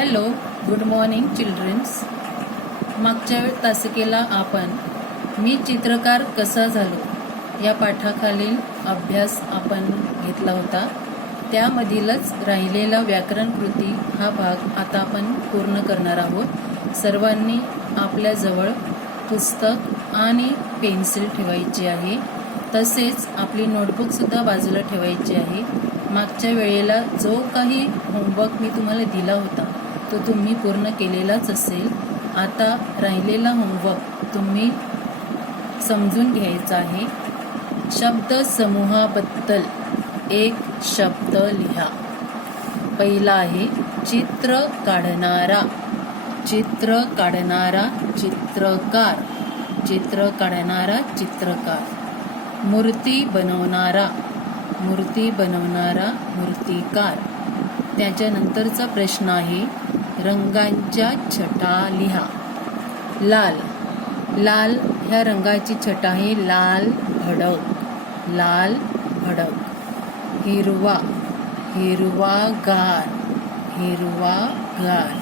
Hello, good morning children's. मागच्या तासिकेला आपण मी चित्रकार कसा झालो या पाठाखालील अभ्यास आपण घेतला होता. त्यामधीलच राहिलेला व्याकरण कृती हा भाग आता आपण पूर्ण करणार आहोत. सर्वांनी आपल्याजवळ पुस्तक आणि पेन्सिल ठेवायची आहे. तसेच आपली नोटबुकसुद्धा बाजूला ठेवायची आहे. मागच्या वेळेला जो काही होमवर्क मी तुम्हाला दिला होता तो तुम्ही पूर्ण केलेलाच असेल. आता राहिलेला होमवर्क तुम्ही समजून घ्यायचा आहे. शब्द समूहाबद्दल एक शब्द लिहा. पहिला आहे चित्र काढणारा. चित्र काढणारा चित्रकार. चित्र काढणारा चित्रकार. मूर्ती बनवणारा. मूर्ती बनवणारा मूर्तिकार. त्याच्यानंतरचा प्रश्न आहे रंगांच्या छटा लिहा. लाल. लाल ह्या रंगाची छटा आहे लाल भडक. लाल भडक. हिरवा. हिरवागार. हिरवागार.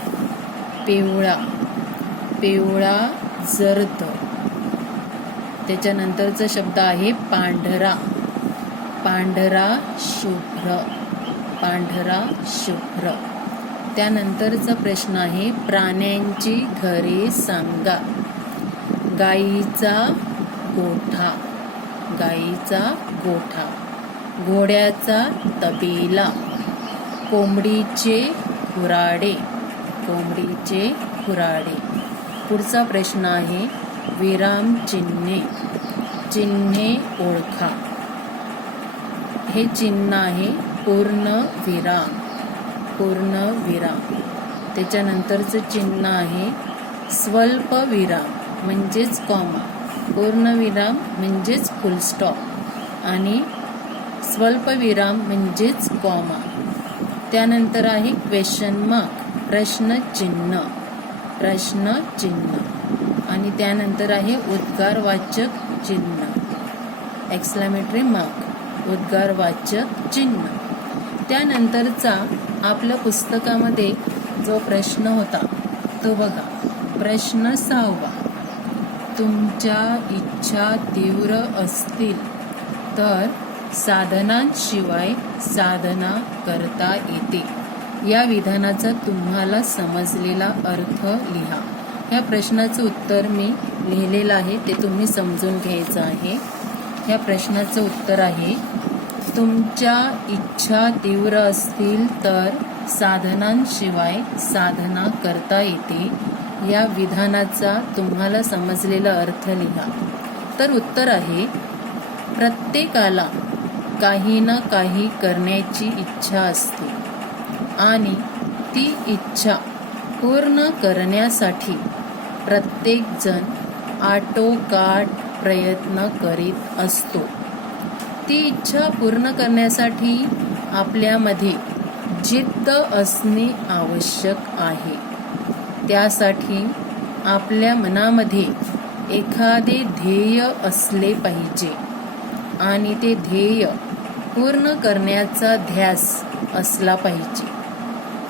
पिवळा. पिवळा जर्द. त्याच्यानंतरचा शब्द आहे पांढरा. पांढरा शुभ्र. पांढरा शुभ्र. त्यानंतरचा प्रश्न आहे प्राण्यांची घरे सांगा. गाईचा गोठा. गाईचा गोठा. घोड्याचा तबेला. कोंबडीचे खुराडे. कोंबडीचे खुराडे. पुढचा प्रश्न आहे विराम चिन्हे. चिन्हे ओळखा. हे चिन्ह आहे पूर्ण विराम. पूर्ण विराम. त्याच्यानंतरचं चिन्ह आहे स्वल्प विराम म्हणजेच कॉमा. पूर्ण विराम म्हणजेच फुल स्टॉप आणि स्वल्प विराम म्हणजेच कॉमा. त्यानंतर आहे क्वेश्चन मार्क. प्रश्नचिन्ह. प्रश्नचिन्ह. आणि त्यानंतर आहे उद्गारवाचक चिन्ह. Exclamatory mark. उद्गारवाचक चिन्ह. त्यानंतरचा आपल्या पुस्तकामध्ये जो प्रश्न होता तो बघा. प्रश्न 6. तुमच्या इच्छा तीव्र असतील तर साधनांशिवाय साधना करता येते. या विधानाचा तुम्हाला समजलेला अर्थ लिहा. ह्या प्रश्नाचं उत्तर मी लिहिलेलं आहे ते तुम्ही समजून घ्यायचं आहे. ह्या प्रश्नाचं उत्तर आहे तुमच्या इच्छा तीव्र असतील तर साधनांशिवाय साधना करता येते. या विधानाचा तुम्हाला समजलेला अर्थ लिहा. तर उत्तर आहे प्रत्येकाला काही ना काही करण्याची इच्छा असते आणि ती इच्छा पूर्ण करण्यासाठी प्रत्येक जण आटोकाट प्रयत्न करीत असतो. ती इच्छा पूर्ण करण्यासाठी आपल्यामध्ये जिद्द असणे आवश्यक आहे. त्यासाठी आपल्या मनामध्ये एखादे ध्येय असले पाहिजे आणि ते ध्येय पूर्ण करण्याचा ध्यास असला पाहिजे.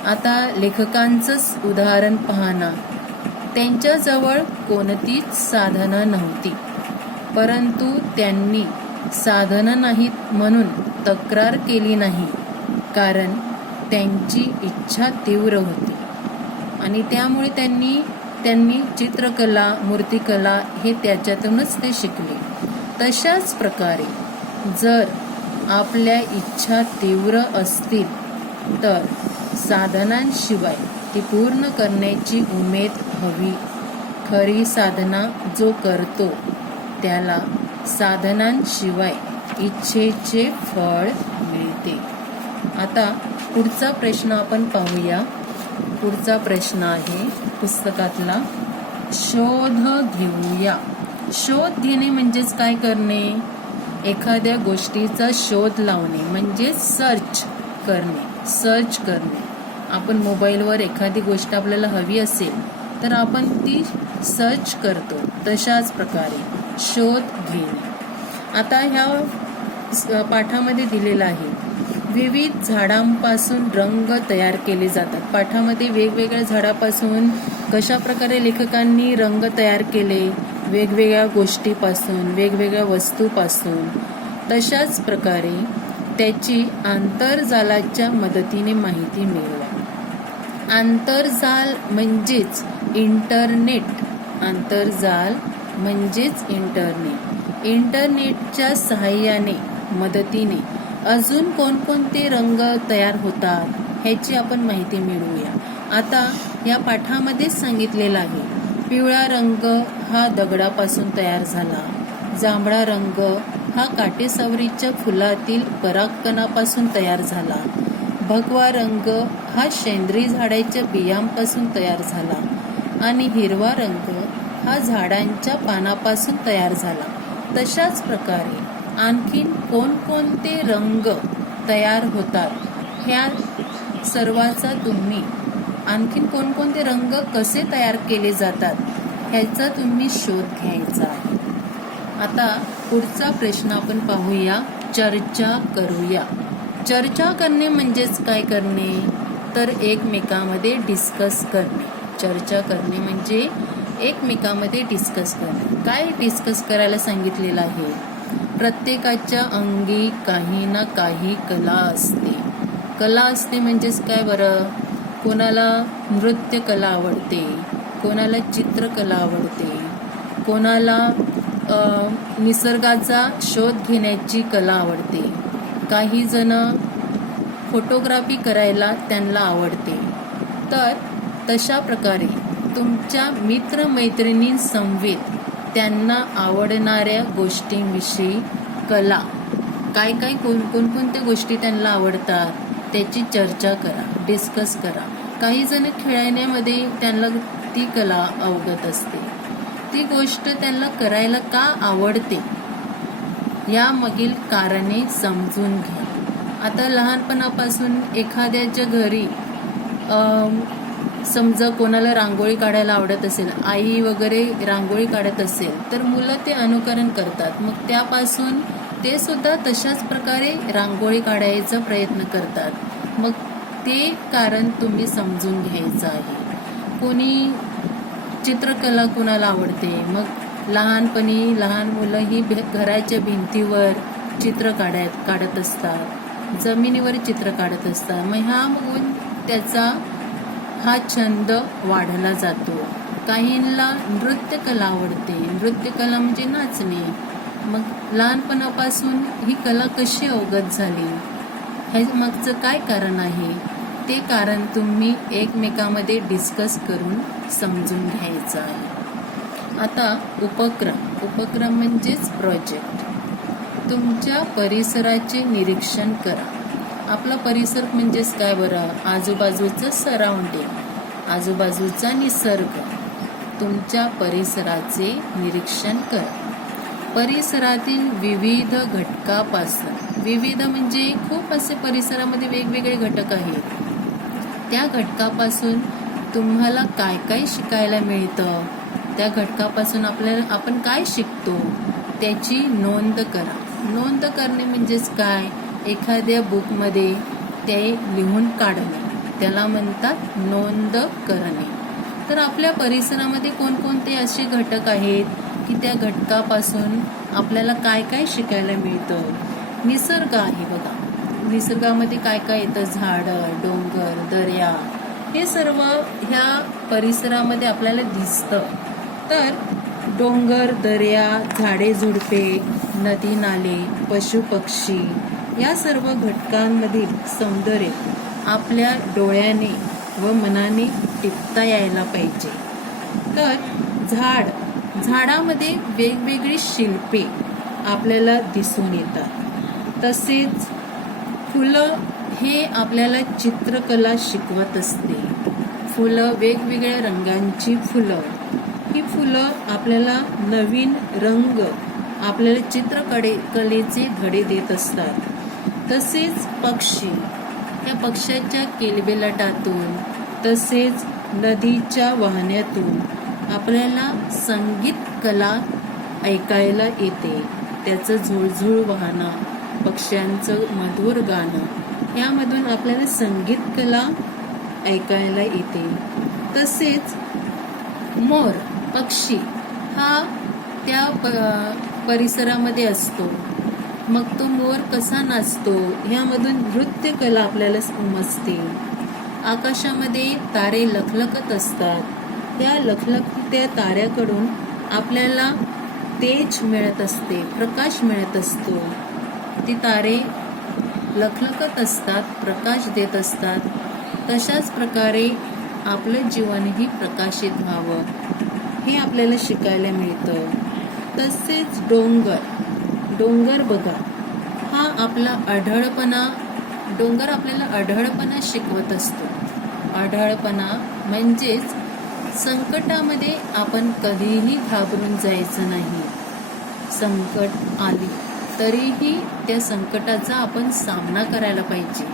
आता लेखकांचंच उदाहरण पाहना. त्यांच्याजवळ कोणतीच साधनं नव्हती, परंतु त्यांनी साधनं नाहीत म्हणून तक्रार केली नाही, कारण त्यांची इच्छा तीव्र होती आणि त्यामुळे त्यांनी चित्रकला मूर्तिकला हे त्याच्यातूनच ते शिकले. तशाच प्रकारे जर आपल्या इच्छा तीव्र असतील तर साधनांशिवाय ती पूर्ण करण्याची उमेद हवी. खरी साधना जो करतो त्याला साधनांशिवाय इच्छेचे फळ मिळते. आता पुढचा प्रश्न आपण पाहूया. पुढचा प्रश्न आहे पुस्तकातला शोध घेऊया. शोध घेणे म्हणजेच काय करणे? एखाद्या गोष्टीचा शोध लावणे म्हणजे सर्च करणे. सर्च करणे. आपण मोबाईलवर एखादी गोष्ट आपल्याला हवी असेल तर आपण ती सर्च करतो. तशाच प्रकारे शोध घेणे. आता ह्या पाठामध्ये दिलेला आहे विविध झाडांपासून रंग तयार केले जातात. पाठामध्ये वेगवेगळ्या झाडापासून कशा प्रकारे लेखकांनी रंग तयार केले, वेगवेगळ्या गोष्टीपासून, वेगवेगळ्या वस्तूपासून, तशाच प्रकारे त्याची आंतरजालाच्या मदतीने माहिती मिळवा. आंतरजाल म्हणजेच इंटरनेट. आंतरजाल म्हणजेच इंटरनेट. इंटरनेटच्या सहाय्याने, मदतीने अजून कोणकोणते रंग तयार होतात ह्याची आपण माहिती मिळवूया. आता या पाठामध्येच सांगितलेलं आहे. पिवळा रंग हा दगडापासून तयार झाला. जांभळा रंग हा काटेसावरीच्या फुलातील परागकणापासून तयार झाला. भगवा रंग हा शेंद्री झाडाच्या बियांपासून तयार झाला. आणि हिरवा रंग हा झाडांच्या पानापासून तयार झाला. तशाच प्रकारे आणखीन कोणकोणते रंग तयार होतात ह्या सर्वाचा तुम्ही, आणखीन कोणकोणते रंग कसे तयार केले जातात ह्याचा तुम्ही शोध घ्यायचा आहे. आता पुढचा प्रश्न आपण पाहूया. चर्चा करूया. चर्चा करणे म्हणजेच काय करणे, तर एकमेकांमध्ये डिस्कस करणे. चर्चा करणे म्हणजे एकमेकांमध्ये डिस्कस करणे. काय डिस्कस करायला सांगितलेलं आहे? प्रत्येकाच्या अंगी काही ना काही कला असते. कला असते म्हणजेच काय बरं? कोणाला नृत्य कला आवडते, कोणाला चित्रकला आवडते, कोणाला निसर्गाचा शोध घेण्याची कला आवडते, काही जण फोटोग्राफी करायला त्यांना आवडते. तर तशा प्रकारे तुमच्या मित्रमैत्रिणींसमवेत त्यांना आवडणाऱ्या गोष्टींविषयी कला, काय काय कोणकोणत्या गोष्टी त्यांना आवडतात त्याची चर्चा करा, डिस्कस करा. काही जण खेळण्यामध्ये त्यांना ती कला अवगत असते. ती गोष्ट त्यांना करायला का आवडते यामागील कारणे समजून घ्या. आता लहानपणापासून एखाद्याच्या घरी समजा कोणाला रांगोळी काढायला आवडत असेल, आई वगैरे रांगोळी काढत असेल, तर मुलं ते अनुकरण करतात. मग त्यापासून ते सुद्धा तशाच प्रकारे रांगोळी काढायचा प्रयत्न करतात. मग ते कारण तुम्ही समजून घ्यायचं आहे. कोणी चित्रकला कुणाला आवडते, मग लहानपणी लहान मुलं ही घराच्या भिंतीवर चित्र काढत असतात, जमिनीवर चित्र काढत असतात. मग ह्या बघून त्याचा हा छंद वाढला जातो. काहींना नृत्यकला आवडते. नृत्यकला म्हणजे नाचणे. मग लहानपणापासून ही कला कशी अवगत झाली, हे मागचं काय कारण आहे ते कारण तुम्ही एकमेकांमध्ये डिस्कस करून समजून घ्यायचं आहे. आता उपक्रम म्हणजेच प्रोजेक्ट. तुमच्या परिसराचे निरीक्षण करा. आपला परिसर म्हणजेच काय बरं? आजूबाजूचं सराउंडिंग, आजूबाजूचा निसर्ग. तुमच्या परिसराचे निरीक्षण करा. परिसरातील विविध घटकापासून, विविध म्हणजे खूप असे परिसरामध्ये वेगवेगळे घटक आहेत, त्या घटकापासून तुम्हाला काय काय शिकायला मिळतं, त्या घटकापासून आपण काय शिकतो त्याची नोंद करा. नोंद करणे म्हणजेच काय? एखाद्या बुकमध्ये ते लिहून काढणे, त्याला म्हणतात नोंद करणे. तर आपल्या परिसरामध्ये कोणकोणते असे घटक आहेत की त्या घटकापासून आपल्याला काय काय शिकायला मिळतं? निसर्ग आहे बघा. निसर्गामध्ये काय काय येतं? झाडं, डोंगर, दर्या, हे सर्व ह्या परिसरामध्ये आपल्याला दिसतं. तर डोंगर, दर्या, झाडे झुडपे, नदी नाले, पशु पक्षी या सर्व घटकांमधील सौंदर्य आपल्या डोळ्याने व मनाने टिपता यायला पाहिजे. तर झाडामध्ये वेगवेगळी शिल्पे आपल्याला दिसून येतात. तसेच फुलं हे आपल्याला चित्रकला शिकवत असते. फुलं, वेगवेगळ्या रंगांची फुलं, ही फुलं आपल्याला नवीन रंग, आपल्याला चित्रकलेचे धडे देत असतात. तसेच पक्षी, या पक्ष्याच्या किलबिलाटातून, तसेच नदीच्या वाहण्यातून आपल्याला संगीत कला ऐकायला येते. त्याचं झुळझुळ वाहणं, पक्ष्यांचं मधुर गाणं, यामधून आपल्याला संगीत कला ऐकायला येते. तसेच मोर पक्षी हा त्या परिसरामध्ये असतो. मग तो मोर कसा नाचतो ह्यामधून नृत्य कला आपल्याला समजते. आकाशामध्ये तारे लखलखत असतात. त्या लखलखत्या ताऱ्याकडून आपल्याला तेज मिळत असते, प्रकाश मिळत असतो. ती तारे लखलखत असतात, प्रकाश देत असतात. तशाच प्रकारे आपलं जीवनही प्रकाशित व्हावं हे आपल्याला शिकायला मिळतं. तसेच डोंगर बघा, हा आपला डोंगर आपल्याला अढळपणा शिकवत असतो. अढळपणा म्हणजेच संकटामध्ये आपण कधीही घाबरून जायचं नाही. संकट आली तरीही त्या संकटाचा आपण सामना करायला पाहिजे.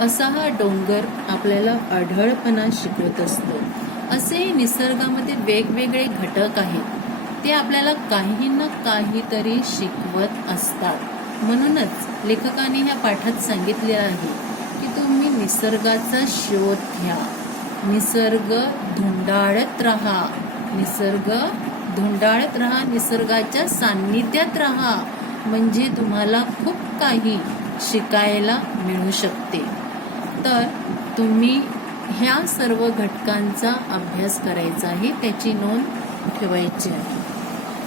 असा हा डोंगर आपल्याला अढळपणा शिकवत असतो. असे निसर्गामध्ये वेगवेगळे घटक आहेत, ते आपल्याला काही ना काहीतरी शिकवत असतात. म्हणूनच लेखकाने ह्या पाठात सांगितले आहे की तुम्ही निसर्गाचा शोध घ्या, निसर्ग धुंडाळत राहा, निसर्गाच्या सान्निध्यात राहा, म्हणजे तुम्हाला खूप काही शिकायला मिळू शकते. तर तुम्ही ह्या सर्व घटकांचा अभ्यास करायचा आहे, त्याची नोंद ठेवायची आहे.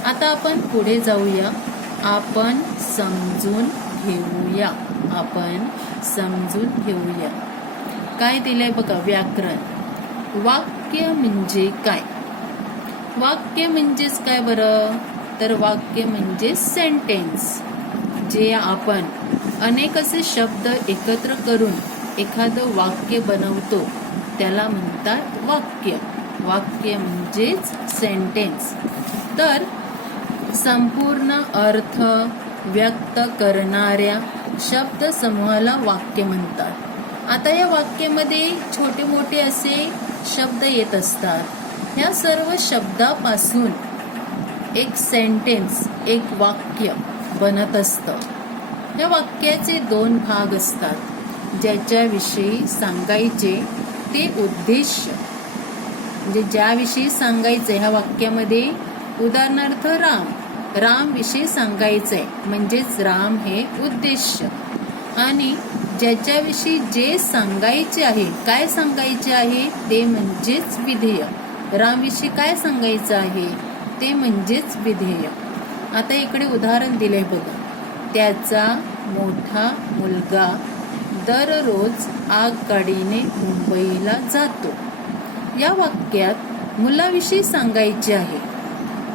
आता आपण पुढे जाऊया. आपण समजून घेऊया. काय दिलंय बघा, व्याकरण. वाक्य म्हणजे काय? वाक्य म्हणजेच काय बरं? तर वाक्य म्हणजे सेंटेन्स. जे आपण अनेक असे शब्द एकत्र करून एखादं वाक्य बनवतो त्याला म्हणतात वाक्य. वाक्य म्हणजेच सेंटेन्स. तर संपूर्ण अर्थ व्यक्त करणाऱ्या शब्द समूहाला वाक्य म्हणतात. आता या वाक्यामध्ये छोटे मोठे असे शब्द येत असतात. ह्या सर्व शब्दापासून एक सेंटेन्स, एक वाक्य बनत असतं. या वाक्याचे 2 भाग असतात. ज्याच्याविषयी सांगायचे ते उद्देश, म्हणजे ज्याविषयी सांगायचे ह्या वाक्यामध्ये, उदाहरणार्थ राम विषयी सांगायचंय म्हणजेच राम हे उद्देश्य. आणि ज्याच्याविषयी जे सांगायचे आहे, काय सांगायचे आहे ते म्हणजेच विधेय. रामविषयी काय सांगायचं आहे ते म्हणजेच विधेय. आता इकडे उदाहरण दिलंय बघा. त्याचा मोठा मुलगा दररोज आगगाडीने मुंबईला जातो. या वाक्यात मुलाविषयी सांगायचे आहे,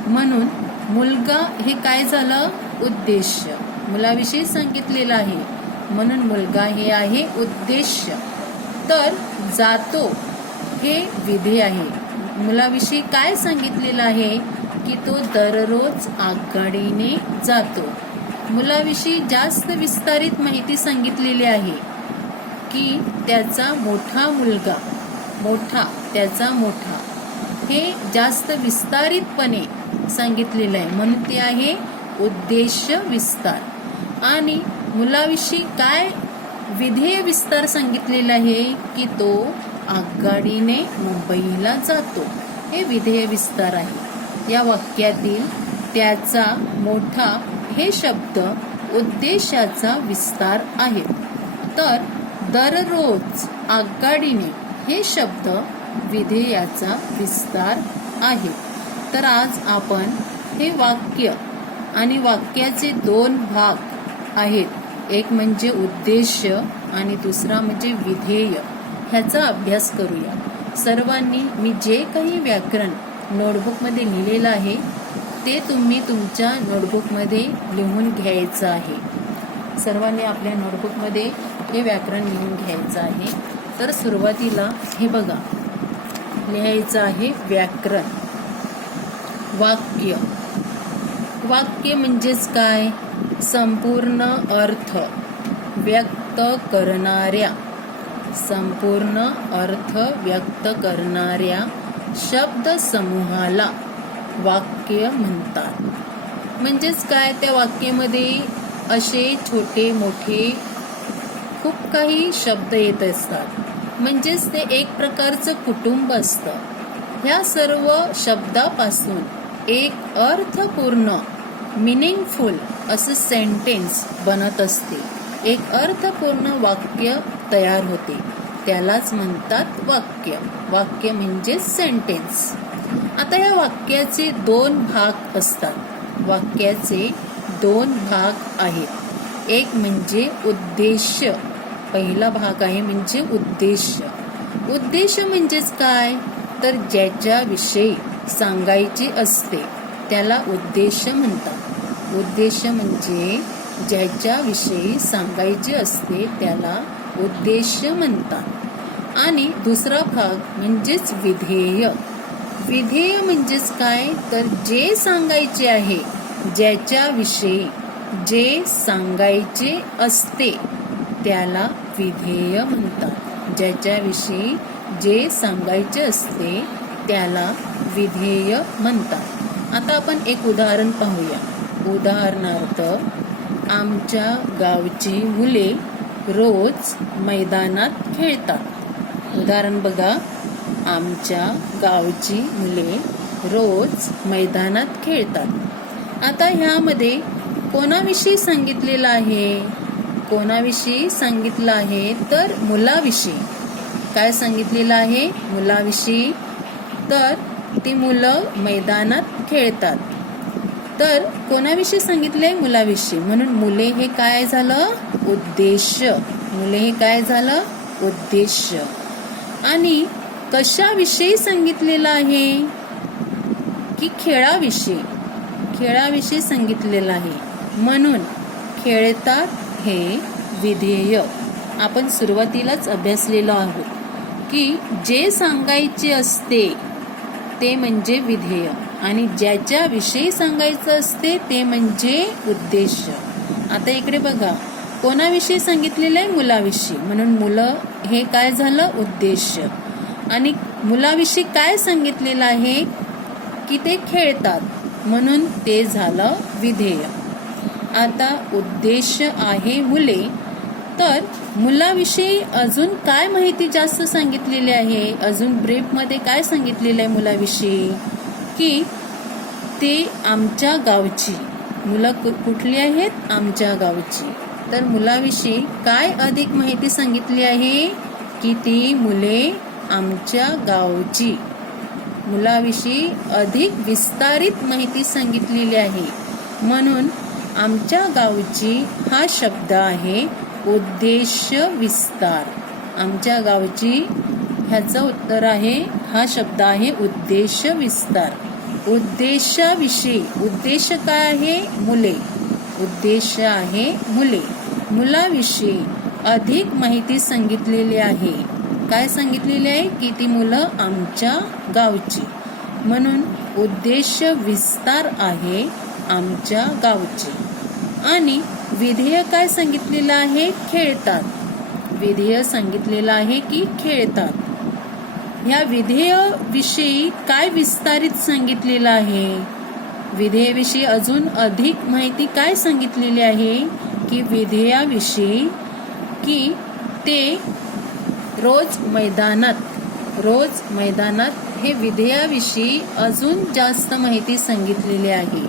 म्हणून मुलगा हे काय झालं? उद्देश्य. मुलाविषयी सांगितलेलं आहे म्हणून मुलगा हे आहे उद्देश्य. तर जातो हे विधेय आहे. मुलाविषयी काय सांगितलेलं आहे की तो दररोज आगगाडीने जातो. मुलाविषयी जास्त विस्तारित माहिती सांगितलेली आहे की त्याचा मोठा मुलगा, त्याचा मोठा हे जास्त विस्तारितपणे सांगितलेलं आहे म्हणून ते आहे उद्देश्य विस्तार. आणि मुलाविषयी काय विधेय विस्तार सांगितलेला आहे की तो आगगाडीने मुंबईला जातो. हे विधेय विस्तार आहे. या वाक्यातील त्याचा मोठा हे शब्द उद्देशाचा विस्तार आहेत. तर दररोज आगगाडीने हे शब्द विधेयाचा विस्तार आहे. तर आज आपण हे वाक्य आणि वाक्याचे 2 भाग आहेत, एक म्हणजे उद्देश्य आणि दुसरा म्हणजे विधेय, ह्याचा अभ्यास करूया. सर्वांनी मी जे काही व्याकरण नोटबुकमध्ये लिहिलेलं आहे ते तुम्ही तुमच्या नोटबुकमध्ये लिहून घ्यायचं आहे. सर्वांनी आपल्या नोटबुकमध्ये हे व्याकरण लिहून घ्यायचं आहे. तर सुरुवातीला हे बघा, लिहायचं आहे व्याकरण. वाक्य. वाक्य म्हणजेच काय? संपूर्ण अर्थ व्यक्त करणाऱ्या, संपूर्ण अर्थ व्यक्त करणाऱ्या शब्द समूहाला वाक्य म्हणतात. म्हणजेच काय? त्या वाक्यामध्ये असे छोटे मोठे खूप काही शब्द येत असतात, म्हणजेच ते एक प्रकारचं कुटुंब असतं. ह्या सर्व शब्दापासून एक अर्थपूर्ण मिनिंगफुल असं सेंटेन्स बनत असते. एक अर्थपूर्ण वाक्य तयार होते. त्यालाच म्हणतात वाक्य. वाक्य म्हणजे सेंटेन्स. आता या वाक्याचे 2 भाग असतात. वाक्याचे 2 भाग आहेत. एक म्हणजे उद्देश्य. पहिला भाग आहे म्हणजे उद्देश्य. उद्देश्य म्हणजेच काय, तर ज्याच्याविषयी सांगायचे असते त्याला उद्देश्य म्हणतात. उद्देश्य म्हणजे ज्याच्याविषयी सांगायचे असते त्याला उद्देश्य म्हणतात. आणि दुसरा भाग म्हणजेच विधेय. विधेय म्हणजेच काय, तर जे सांगायचे आहे, ज्याच्याविषयी जे सांगायचे असते त्याला विधेय म्हणतात. ज्याच्याविषयी जे सांगायचे असते त्याला विधेय म्हणतात. आता आपण एक उदाहरण पाहूया. उदाहरणार्थ, आमच्या गावची मुले रोज मैदानात खेळतात. उदाहरण बघा, आमच्या गावची मुले रोज मैदानात खेळतात. आता ह्यामध्ये कोणाविषयी सांगितलेलं आहे? कोणाविषयी सांगितलं आहे, तर मुलाविषयी. काय सांगितलेलं आहे? मुलाविषयी. तर ती मुलं मैदानात खेळतात. तर कोणाविषयी सांगितलंय? मुलाविषयी. म्हणून मुले हे काय झालं? उद्देश्य. मुले हे काय झालं? उद्देश्य. आणि कशाविषयी सांगितलेलं आहे? की खेळाविषयी. खेळाविषयी सांगितलेलं आहे. म्हणून खेळतात हे विधेय. आपण सुरुवातीलाच अभ्यासलेलो आहोत की जे सांगायचे असते ते म्हणजे विधेय आणि ज्याच्याविषयी सांगायचं असते ते म्हणजे उद्देश्य. आता इकडे बघा, कोणाविषयी सांगितलेलं आहे? मुलाविषयी. म्हणून मुलं हे काय झालं? उद्देश्य. आणि मुलाविषयी काय सांगितलेलं आहे? की ते खेळतात, म्हणून ते झालं विधेय. आता उद्देश्य आहे मुले, तर मुलाविषयी अजून काय माहिती जास्त सांगितलेली आहे? अजून ब्रीफमध्ये काय सांगितलेलं आहे मुलाविषयी? की ते आमच्या गावची. मुलं कुठली आहेत? आमच्या गावची. तर मुलाविषयी काय अधिक माहिती सांगितली आहे? की ती मुले आमच्या गावची. मुलाविषयी अधिक विस्तारित माहिती सांगितलेली आहे. म्हणून आमच्या गावची हा शब्द आहे उद्देश्य विस्तार. आमच्या गावची ह्याचं उत्तर आहे, हा शब्द आहे उद्देश्य विस्तार. उद्देशाविषयी. उद्देश काय आहे? मुले. उद्देश आहे मुले. मुलाविषयी अधिक माहिती सांगितलेली आहे. काय सांगितलेली आहे? की ती मुलं आमच्या गावची. म्हणून उद्देश्य विस्तार आहे आमच्या गावचे. आणि विधेय काय सांगितलेलं आहे? खेळतात. विधेय सांगितलेलं आहे की खेळतात. ह्या विधेयाविषयी काय विस्तारित सांगितलेलं आहे? विधेयाविषयी अजून अधिक माहिती काय सांगितलेली आहे? की विधेयाविषयी की ते रोज मैदानात हे विधेयाविषयी अजून जास्त माहिती सांगितलेली आहे.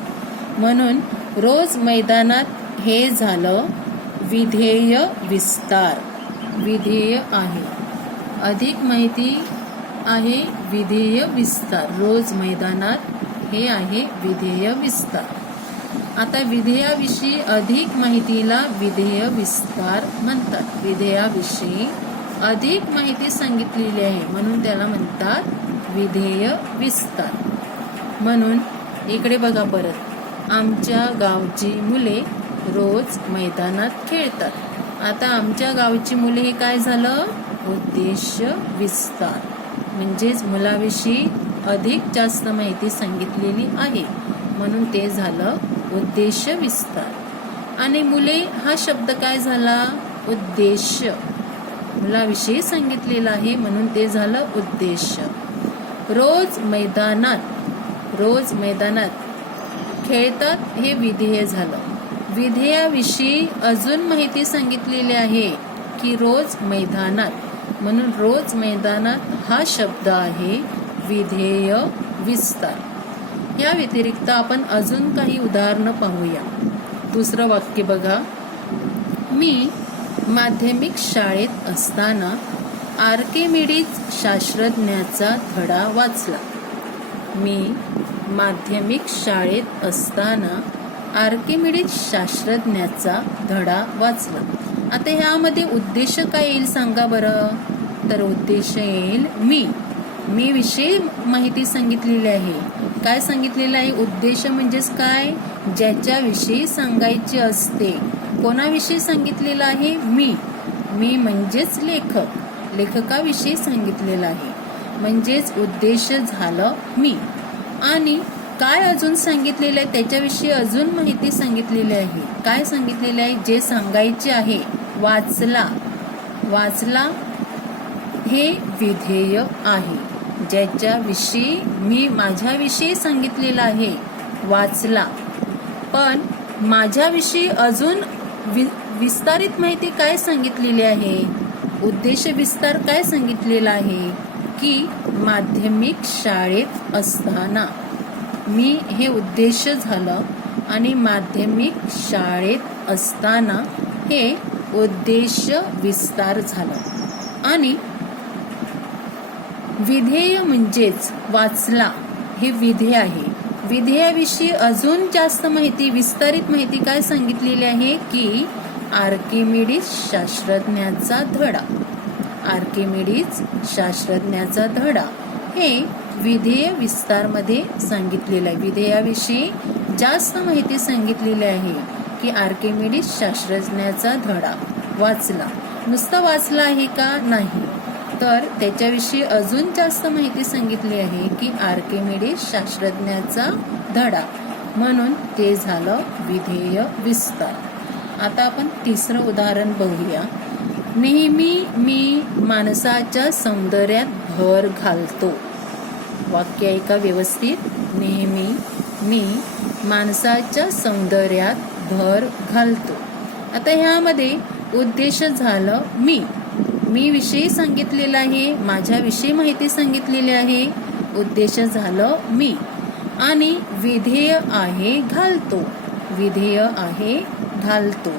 म्हणून रोज मैदानात हे झालं विधेय विस्तार. विधेय आहे. अधिक माहिती आहे विधेय विस्तार. रोज मैदानात हे आहे विधेय विस्तार. आता विधेयाविषयी अधिक माहितीला विधेय विस्तार म्हणतात. विधेयाविषयी अधिक माहिती सांगितलेली आहे म्हणून त्याला म्हणतात विधेय विस्तार. म्हणून इकडे बघा परत, आमच्या गावची मुले रोज मैदानात खेळतात. आता आमच्या गावची मुले हे काय झालं? उद्देश्य विस्तार. म्हणजेच मुलाविषयी अधिक जास्त माहिती सांगितलेली आहे म्हणून ते झालं उद्देश्य विस्तार. आणि मुले हा शब्द काय झाला? उद्देश्य. मुलाविषयी सांगितलेलं आहे म्हणून ते झालं उद्देश्य. रोज मैदानात खेळतात हे विधेय झालं. विधेयाविषयी अजून माहिती सांगितलेली आहे की रोज मैदानात, म्हणून रोज मैदानात हा शब्द आहे विधेय विस्तार। या व्यतिरिक्त आपण अजून काही उदाहरणं पाहूया। दुसरं वाक्य बघा, मी माध्यमिक शाळेत असताना आर्किमिडीज शास्त्रज्ञाचा धडा वाचला। मी माध्यमिक शाळेत असताना आर्किमिडीज शास्त्रज्ञाचा धडा वाचला। आता ह्यामध्ये उद्देश काय येईल सांगा बरं? तर उद्देश येईल मी विषयी माहिती सांगितलेली आहे। काय सांगितलेलं आहे? उद्देश म्हणजेच काय? ज्याच्याविषयी सांगायचे असते। कोणाविषयी सांगितलेलं आहे? मी म्हणजेच लेखकाविषयी सांगितलेलं आहे, म्हणजेच उद्देश झालं मी। आणि काय अजून सांगितलेलं आहे? त्याच्याविषयी अजून माहिती सांगितलेली आहे। काय सांगितलेलं आहे? जे सांगायचे आहे, वाचला हे विधेय आहे। ज्याच्याविषयी मी माझ्याविषयी सांगितलेलं आहे, वाचला। पण माझ्याविषयी अजून विस्तारित माहिती काय सांगितलेली आहे? उद्देश विस्तार काय सांगितलेला आहे? की माध्यमिक शाळेत असताना, मी हे उद्देश झालं आणि माध्यमिक शाळेत असताना हे उद्देश विस्तार झालं। आणि विधेय म्हणजेच वाचला हे विधेय आहे। विधेयाविषयी अजून जास्त माहिती, विस्तारित माहिती काय सांगितलेली आहे? की आर्किमिडीज शास्त्रज्ञाचा धडा। आर्किमिडीज शास्त्रज्ञाचा धडा हे विधेय विस्तार मध्ये सांगितलेलं आहे। विधेयाविषयी जास्त माहिती सांगितलेली आहे की आर्किमिडीज शास्त्रज्ञाचा धडा वाचला। नुसतं वाचला आहे का? नाही, तर त्याच्याविषयी अजून जास्त माहिती सांगितली आहे की आर्किमिडीज शास्त्रज्ञाचा धडा, म्हणून ते झालं विधेय विस्तार। आता आपण तिसरं उदाहरण बघूया। नेहमी मी माणसाच्या सौंदर्यात भर घालतो। वाक्य ऐका व्यवस्थित। नेहमी मी माणसाच्या सौंदर्यात भर घालतो। आता ह्यामध्ये उद्देश झालं मी विषयी सांगितलेलं आहे, माझ्याविषयी माहिती सांगितलेली आहे, उद्देश झालं मी। आणि विधेय आहे घालतो, विधेय आहे घालतो।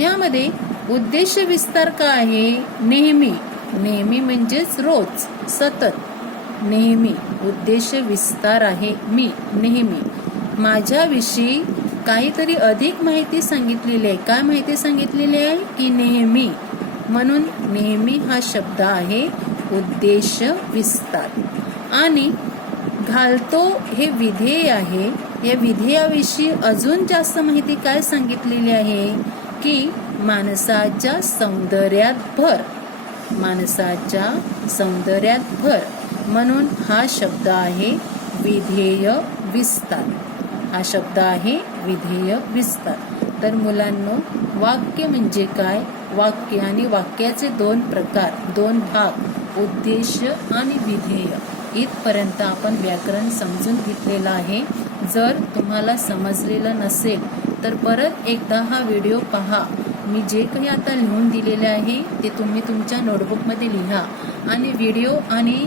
यामध्ये उद्देश विस्तार काय आहे? नेहमी म्हणजेच रोज, सतत, नेहमी। उद्देश विस्तार आहे मी, नेहमी। माझ्याविषयी काहीतरी अधिक माहिती सांगितलेली आहे। काय माहिती सांगितलेली आहे? की नेहमी, म्हणून नेहमी हा शब्द आहे उद्देश विस्तार। आणि घालतो हे विधेय आहे। या विधेयाविषयी अजून जास्त माहिती काय सांगितलेली आहे? की माणसाच्या सौंदर्यात भर, माणसाच्या सौंदर्यात भर, म्हणून हा शब्द आहे विधेय विस्तार। हा शब्द आहे विधेय विस्तार। तर मुलांनो, वाक्य म्हणजे काय? वाक्य आणि वाक्याचे दोन प्रकार, दोन भाग, उद्देश आणि विधेय, इथपर्यंत आपण व्याकरण समजून घेतलेलं आहे। जर तुम्हाला समजलेलं नसेल तर परत एकदा हा व्हिडिओ पहा। मी जे काही आता लिहून दिलेले आहे ते तुम्ही तुमच्या नोटबुकमध्ये लिहा आणि व्हिडिओ आणि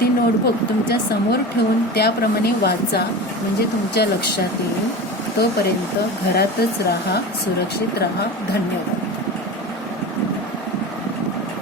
ती नोटबुक तुमच्या समोर ठेवून त्याप्रमाणे वाचा, म्हणजे तुमच्या लक्षात येईल। तोपर्यंत घरातच राहा, सुरक्षित राहा। धन्यवाद।